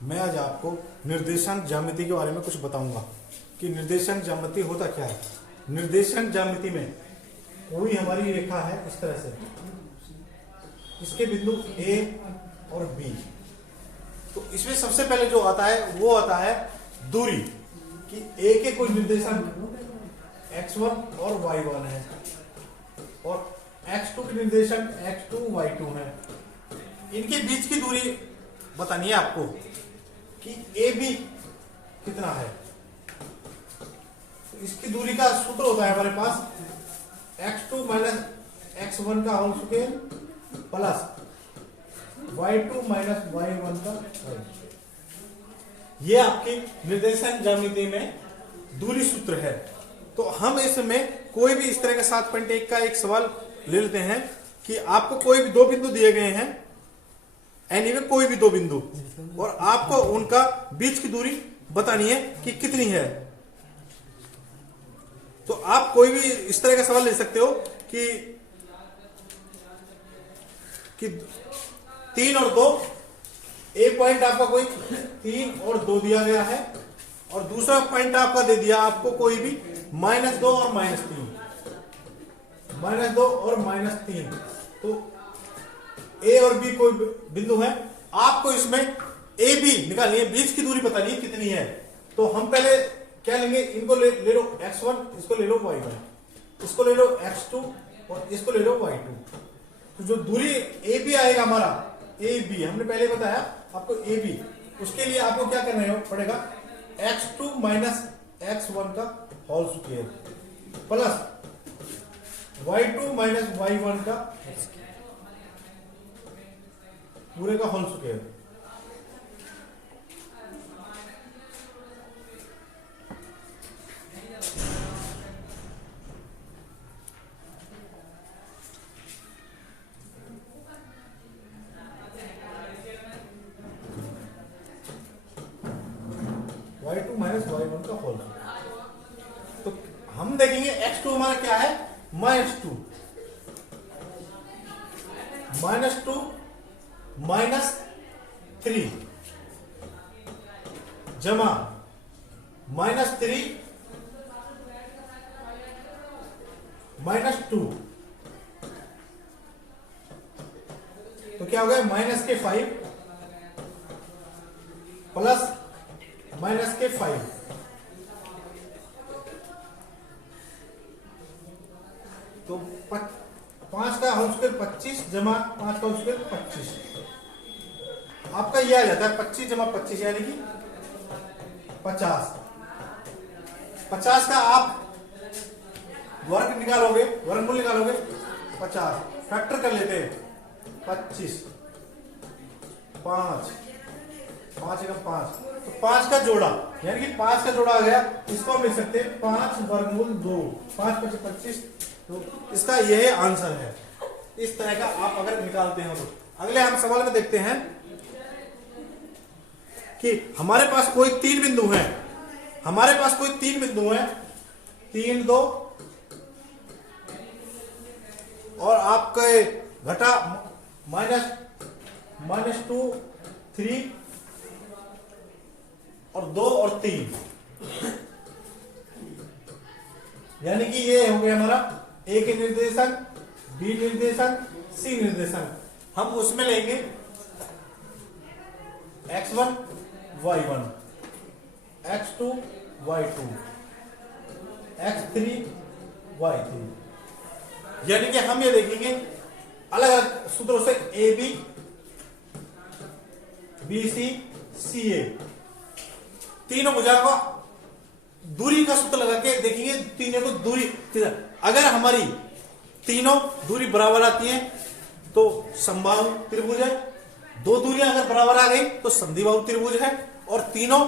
मैं आज आपको निर्देशांक ज्यामिति के बारे में कुछ बताऊंगा कि निर्देशांक ज्यामिति होता क्या है। निर्देशांक ज्यामिति में कोई हमारी रेखा है इस तरह से, इसके बिंदु A और B, तो इसमें सबसे पहले जो आता है वो आता है दूरी कि A के कोई निर्देशांक x1 और y1 है और x2 के निर्देशांक x2 y2 है। इनके बीच की दूरी बतानी है आपको कि AB कितना है। तो इसकी दूरी का सूत्र होता है हमारे पास x2 माइनस x1 का whole square plus y2 minus y1 का होल। ये आपकी निर्देशांक ज्यामिति में दूरी सूत्र है। तो हम इसमें कोई भी इस तरह का 7.1 का एक सवाल ले लेते हैं कि आपको कोई भी दो बिंदु दिए गए हैं, एनीवे कोई भी दो बिंदु, और आपको उनका बीच की दूरी बतानी है कि कितनी है। तो आप कोई भी इस तरह का सवाल ले सकते हो कि 3 और 2, एक पॉइंट आपका कोई 3 और 2 दिया गया है और दूसरा पॉइंट आपका दे दिया आपको कोई भी -2 और -3, -2 और -3। तो A और B कोई बिंदु है, आपको इसमें A B निकालनी है, बीच की दूरी बतानी है कितनी है। तो हम पहले क्या लेंगे, इनको ले लो x1, इसको ले लो y1, इसको ले लो x2 और इसको ले लो y2। तो जो दूरी AB आएगा हमारा AB, हमने पहले बताया आपको AB, उसके लिए आपको क्या करना पड़ेगा, x2 माइनस x1 का whole square plus y2 minus y1 का पूरे का whole square. y2 minus y1 का होल। तो हम देखेंगे x2 हमारा क्या है, -2 -3 जमा -3 -2, तो क्या हो गया, -5 प्लस -5। तो 5 का होल स्क्वायर 25 जमा 5 का होल स्क्वायर 25, आपका यह आ जाता है 25 जमा 25 यानी कि 50। 50 का आप वर्ग निकालोगे, वर्गमूल निकालोगे 50, फैक्टर कर लेते हैं 25, 5 एकम 5, तो 5 का जोड़ा यानी कि 5 का जोड़ा आ गया, इसको हम लिख सकते हैं 5 वर्गमूल 2, 5 × 25। तो इसका यह आंसर है। इस तरह का आप अगर निकालते हैं तो अगले हम सवाल में देखते हैं कि हमारे पास कोई 3 बिंदु हैं, हमारे पास कोई 3 बिंदु हैं, 3 2 और आपका घटा -2 3 और 2 और 3, यानी कि ये हो गया हमारा A के निर्देशांक, B निर्देशांक, C निर्देशांक। हम उसमें लेंगे x1 y1, x2 y2, x3 y3, यानी कि हम ये देखेंगे अलग अलग सूत्रों से AB BC CA, तीनों भुजाओं का दूरी का सूत्र लगा के देखेंगे तीनों को दूरी। अगर हमारी तीनों दूरी बराबर आती है तो समबाहु त्रिभुज है, दो दूरियां अगर बराबर आ गई तो संधिबाहु त्रिभुज है, और तीनों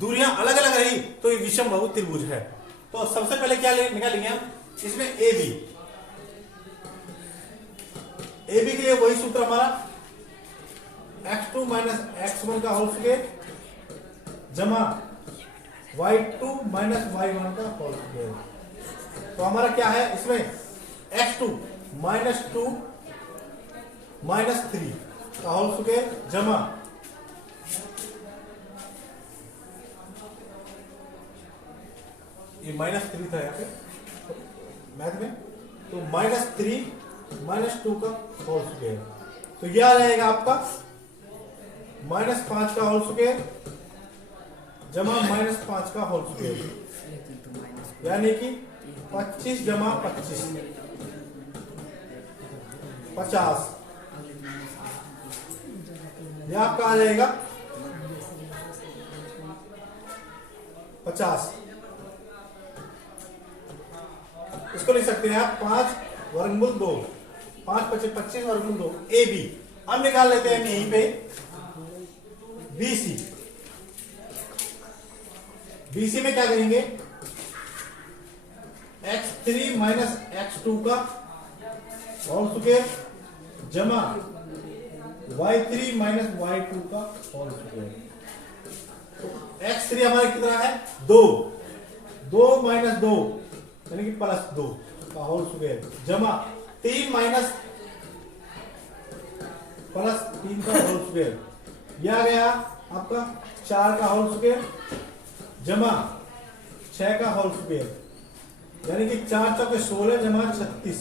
दूरियां अलग अलग रही तो ये विषमबाहु त्रिभुज है। तो सबसे पहले क्या निकालेंगे हम, इसमें AB के लिए वही सूत्र हमारा x2 माइनस x1 का होल स्क्वायर जमा y2 माइनस y1 का होल स्क्वायर। तो हमारा क्या है इसमें, x2 -2 -3 का होल स्क्वायर जमा ये -3 था यहाँ पे मैथ में, तो -3 -2 का होल स्क्वायर, तो यह रहेगा आपका -5 का होल स्क्वायर जमा -5 का होल स्क्वायर, यानी कि 25 जमा 25 50, यह आपका आ जाएगा 50। इसको लिख सकते हैं आप 5 वर्गमूल 2, 5 25 25 वर्गमूल 2 ए बी। अब निकाल लेते हैं यहीं पे बी सी। BC में क्या करेंगे, x3 माइनस x2 का होल स्क्वायर जमा y3 माइनस y2 का होल स्क्वायर। x3 हमारे कितना है 2, 2 माइनस 2 यानी कि +2 का होल स्क्वायर जमा 3 माइनस +3 का होल स्क्वायर, यह आ गया आपका 4 का होल स्क्वायर जमा 6 का होल स्क्वायर, यानी कि 4 चौके 16 जमा 36,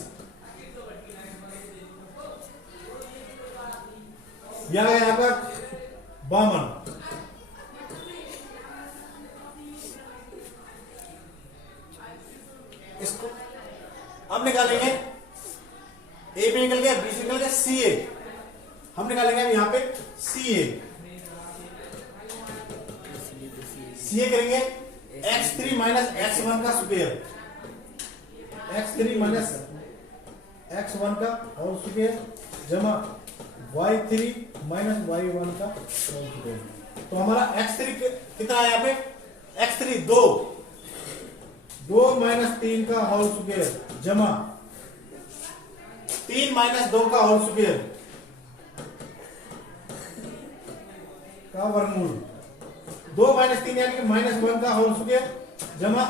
यह आ गया आपका 52। इसको अब निकालेंगे, ए बी निकल गया, बी सी निकल गया, सी ए हम निकालेंगे अब यहां पे सी ए। सी ए करेंगे x3 माइनस x1 का स्क्वायर, x3 माइनस x1 का होल स्क्वायर जमा y3 माइनस y1 का होल स्क्वायर। तो हमारा x3 कितना है यहाँ पे, x3 2, 2 माइनस 3 का होल स्क्वायर जमा 3 माइनस 2 का होल स्क्वायर का वर्गमूल, 2 माइनस 3 यानी कि -1 का होल स्क्वायर जमा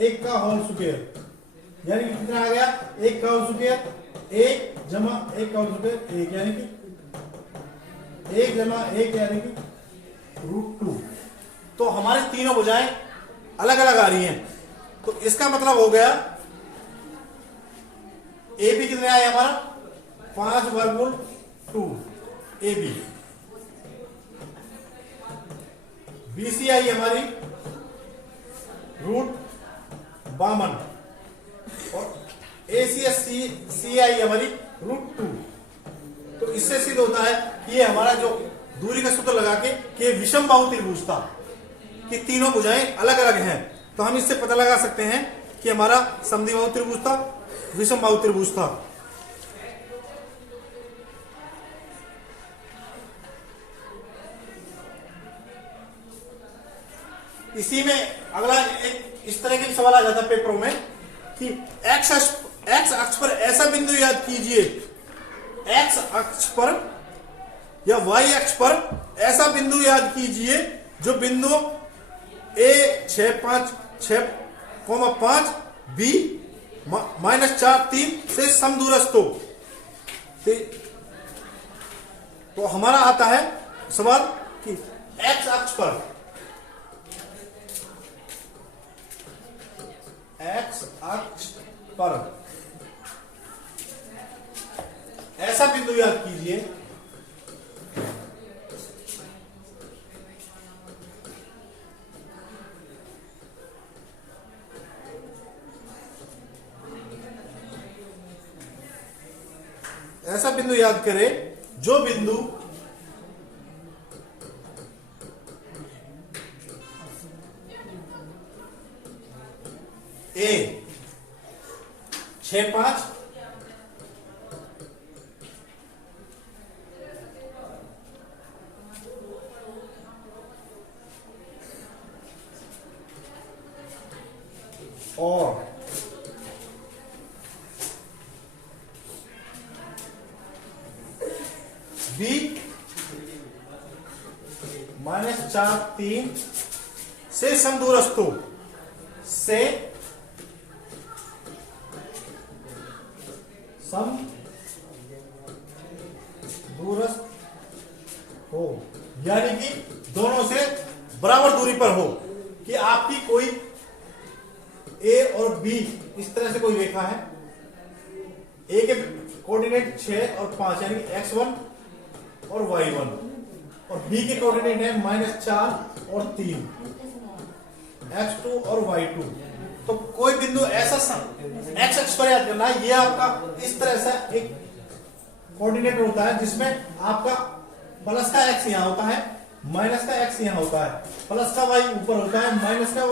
1 का होल स्क्वायर, यानी कि कितना आ गया 1 का होल स्क्वायर 1 जमा 1 का होल स्क्वायर 1, यानी कि 1 जमा 1 यानी कि √2। तो हमारे तीनों भुजाएं अलग अलग आ रही हैं, तो इसका मतलब हो गया ए बी कितने आए हमारा 5 वर्गमूल 2 ए बी, बी सी आई हमारी √52 और ए सी एस सी आई हमारी √2। तो इससे सिद्ध होता है कि ये हमारा जो दूरी का सूत्र लगा के विषम बाहु त्रिभुज था कि तीनों भुजाएं अलग अलग हैं, तो हम इससे पता लगा सकते हैं कि हमारा समद्विबाहु त्रिभुज था, विषम बाहु त्रिभुज था। इसी में अगला एक इस तरह के सवाल आ जाता पेपरों में कि एक्स अक्ष पर ऐसा बिंदु याद कीजिए, एक्स अक्ष पर या वाई अक्ष पर ऐसा बिंदु याद कीजिए जो बिंदु ए 6.5 बी -4 3 से समदूरस्थ हो। तो हमारा आता है सवाल कि एक्स अक्ष पर, एक्स अक्ष पर ऐसा बिंदु याद कीजिए ऐसा बिंदु याद करें जो बिंदु ए 6.5 और बी -4 3 से समदूरस्थ हो, से समदूरस्थ हो, यानी कि दोनों से बराबर दूरी पर हो, कि आपकी कोई ए और बी इस तरह से कोई रेखा है, ए के कोऑर्डिनेट 6 और 5 यानी x1 और y1, और बी के कोऑर्डिनेट है -4 और 3, x2 और y2। तो कोई बिंदु ऐसा x अक्ष पर याद करना है, ये आपका इस तरह से एक कोऑर्डिनेट होता है जिसमें आपका प्लस का x यहां होता है, माइनस का x यहां होता है, प्लस का y ऊपर होता है, माइनस का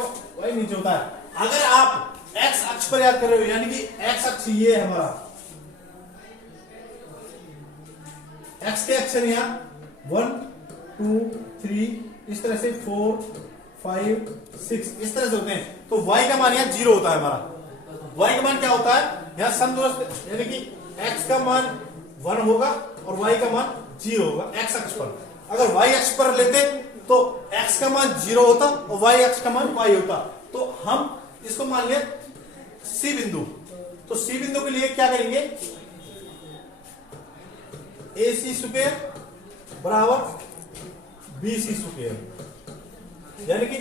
y नीचे होता है। अगर आप x अक्ष पर याद कर रहे हो यानी कि x अक्ष ये है हमारा, x के अक्षर यहां 1 2 3 इस तरह से 4 5 6 इस तरह से होते हैं, तो y का मान यहां 0 होता है हमारा। y का मान क्या होता है यहां समदूरस्थ, यानी कि x का मान 1 होगा और y का मान 0 होगा x अक्ष पर। अगर y अक्ष पर लेते तो x का मान 0 होता और y अक्ष का मान y होता, तो हम इसको मान लिया C बिंदु। तो C बिंदु के लिए क्या करेंगे, AC स्क्वायर बराबर BC स्क्वायर, यानी कि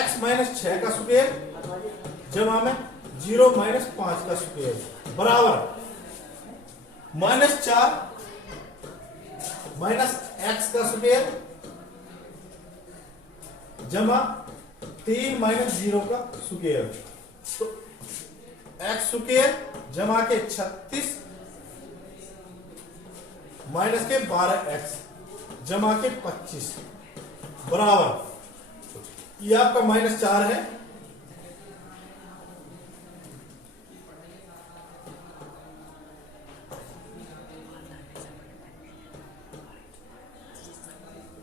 x -6 का स्क्वायर जमा में 0 -5 का स्क्वायर बराबर -4 -x का स्क्वायर जमा 3 -0 का स्क्वायर। तो x स्क्वायर जमा के 36 माइनस के 12x जमा के 25 बराबर, ये आपका -4 है,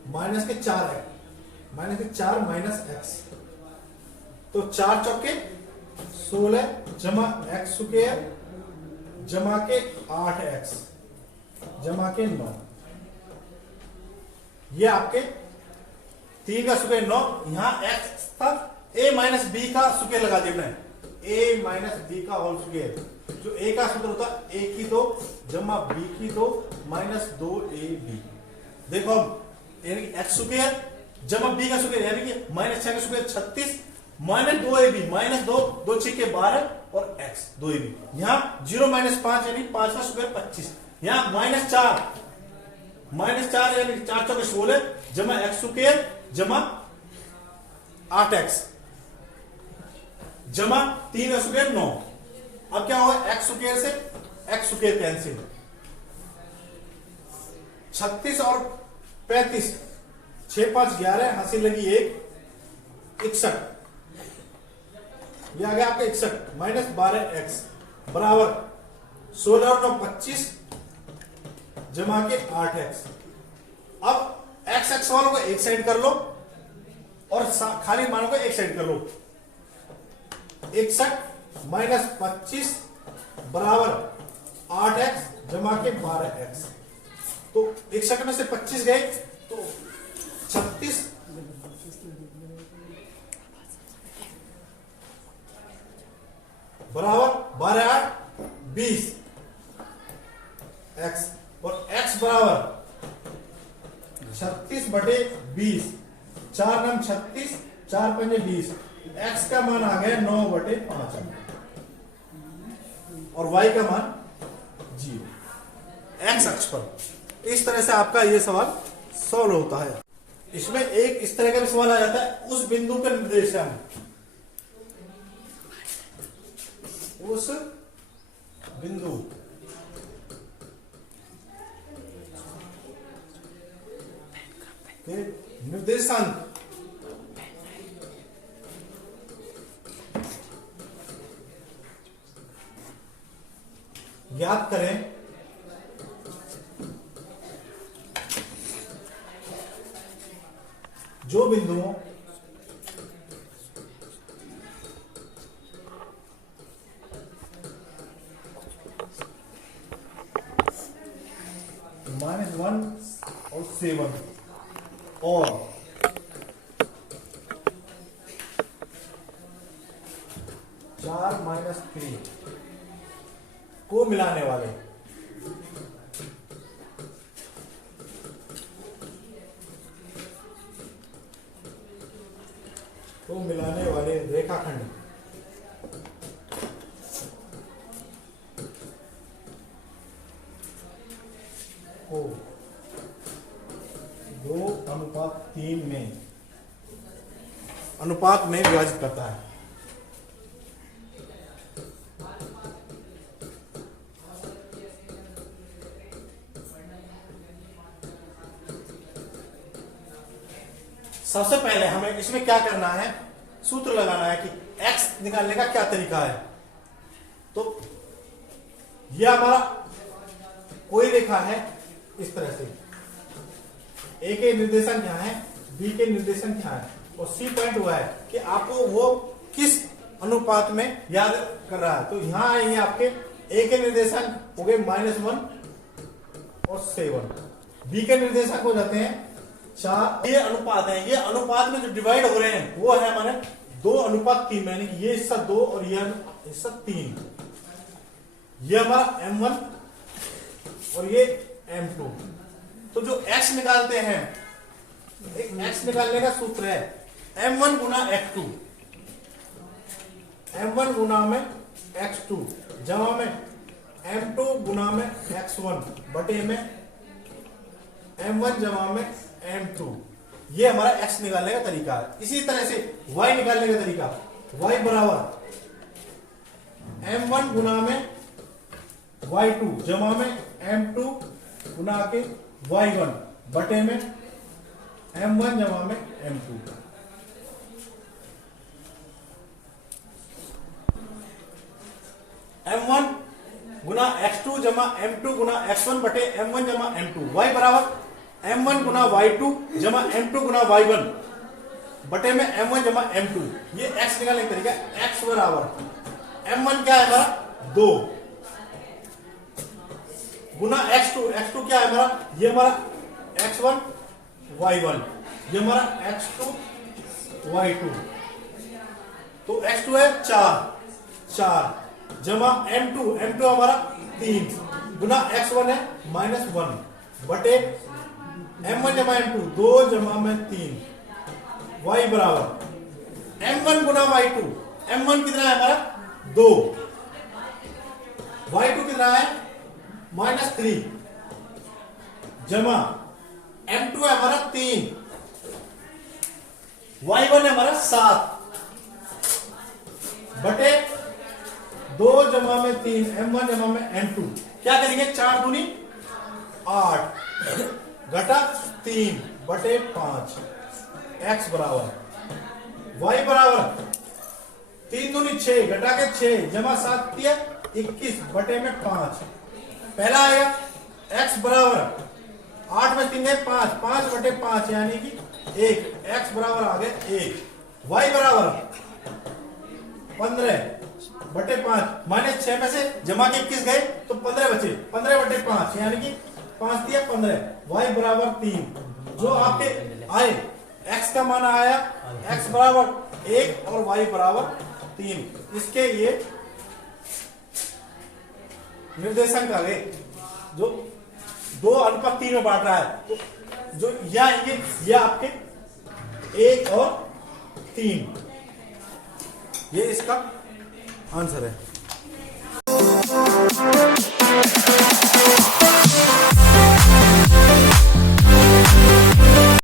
माइनस के 4 है, माइनस के 4 माइनस x, तो 4 चौके 16 जमा x स्क्वायर जमा के 8x जमा के 9, ये आपके 3 का स्क्वायर 9, यहां x था, a माइनस बी का स्क्वायर लगा दिया मैंने, a माइनस बी का होल स्क्वायर, जो a का सूत्र होता है a की 2 जमा b की 2 माइनस 2ab। देखो अब यानी कि x स्क्वायर जमा b का स्क्वायर यानी कि -6 का स्क्वायर 36 माइनस 2ab, -2 2 6 के 12 और x 2ab, यहां 0 -5 यानी 5 का स्क्वायर 25, यहां -4 यानी 4 चौके 16 जमा x स्क्वायर जमा 8x जमा 3 का स्क्वायर 9। अब क्या होगा, x स्क्वायर से x स्क्वायर कैंसिल, 36 और 35 6 5 11 हंसी लगी 1 61, ये आ गया आपका 61 -12x बराबर 16 और 9 25 जमा के 8x। अब x अक्ष वालों को एक साइड कर लो और खाली मानों को एक साइड कर लो, 61 -25 बराबर 8x जमा के 12x, तो 61 में से 25 गए तो 36 बराबर 12 8 20 x, और x बराबर 36/20, 4 9 36 4 5 20, x का मान आ गया 9/5 और y का मान 0 x अक्ष पर। इस तरह से आपका ये सवाल सॉल्व होता है। इसमें एक इस तरह का भी सवाल आ जाता है, उस बिंदु के निर्देशांक, उस बिंदु के निर्देशांक ज्ञात करें जो बिंदुओं -1 और 7 और 4 -3 को मिलाने वाले को मिलाने वाले रेखाखंड को 2:3 में अनुपात में विभाजित करता है। सबसे पहले हमें इसमें क्या करना है, सूत्र लगाना है कि x निकालने का क्या तरीका है। तो यह हमारा कोई रेखा है इस तरह से, ए के निर्देशन क्या है, बी के निर्देशन क्या है, और सी पॉइंट हुआ है कि आपको वो किस अनुपात में याद कर रहा है। तो यहां आएंगे आपके ए के निर्देशन हो गए -1 और 7, बी के निर्देशक हो जाते हैं 4। ये अनुपात है, ये अनुपात में जो डिवाइड हो रहे हैं वो है हमारे 2:3 यानी कि ये हिस्सा 2 और ये हिस्सा 3। ये हमारा M1 और ये M2। तो जो x निकालते हैं, एक x निकालने का सूत्र है M1 गुना x2, M1 गुना में x2 जमा में M2 गुना में x1 बटे में M1 जमा में M2। ये हमारा x निकालने का तरीका है। इसी तरह से y निकालने का तरीका, y बराबर M1 गुना में y2 जमा में M2 गुना के y1 बटे में M1 जमा में M2। M1 गुना x2 जमा M2 गुना x1 बटे M1 जमा M2। y बराबर M1 गुना y2 जमा M2 गुना y1 बटे में M1 जमा M2। ये x निकालने का तरीका। x बराबर M1 क्या है हमारा 2 गुना x2, x2 क्या है हमारा, ये हमारा x1 y1, ये हमारा x2 y2। तो x2 है 4 जमा M2, M2 हमारा 3 गुना x1 है -1 बटे M1 जमा M2 2 जमा में 3। y बराबर M1 गुना y2, M1 कितना है हमारा 2, y2 कितना है -3 जमा M2 है हमारा 3, y1 है हमारा 7 बटे 2 जमा में 3 M1 जमा में M2। क्या करेंगे 4 दूनी 8 घटा 3 बटे 5। x बराबर y बराबर 3 दूनी 6 घटा के 6 जमा 7 दिया 21 बटे में 5। पहला आएगा x बराबर 8 में 3 है 5, 5 बटे 5 यानी कि 1, x बराबर आ गया 1। y बराबर 15 बटे 5 -6 में से जमा के 21 गए तो 15 बचे, 15 बटे 5 यानी कि 5 दिया 15। y बराबर 3। जो आपके आए x का मान आया x बराबर 1 और y बराबर 3। इसके ये निर्देशांक आ गए जो 2:3 में बांट रहा है। तो जो ये आपके 1 और 3, ये इसका आंसर है।